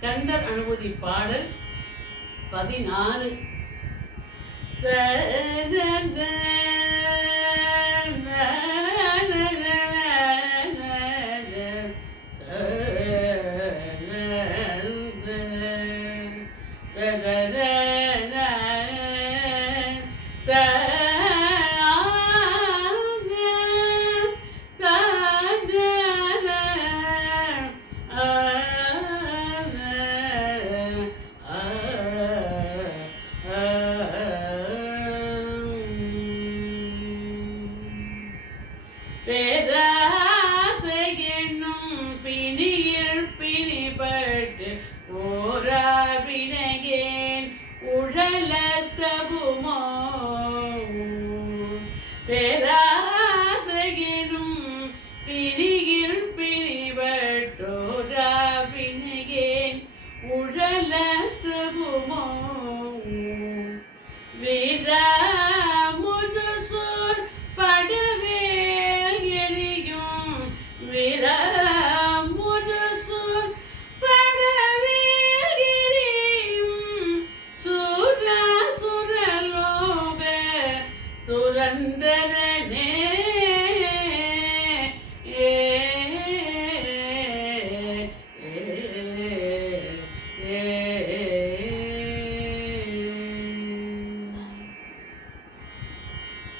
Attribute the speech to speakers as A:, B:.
A: கந்தர் அனுபூதி பாடல் பதினாறு. திரிகில் பிரிவற்றோராவினையேன் உழலத்துகுமோ? வேதா முதுசூர் படவே எரியும். வேதா துரந்தரனே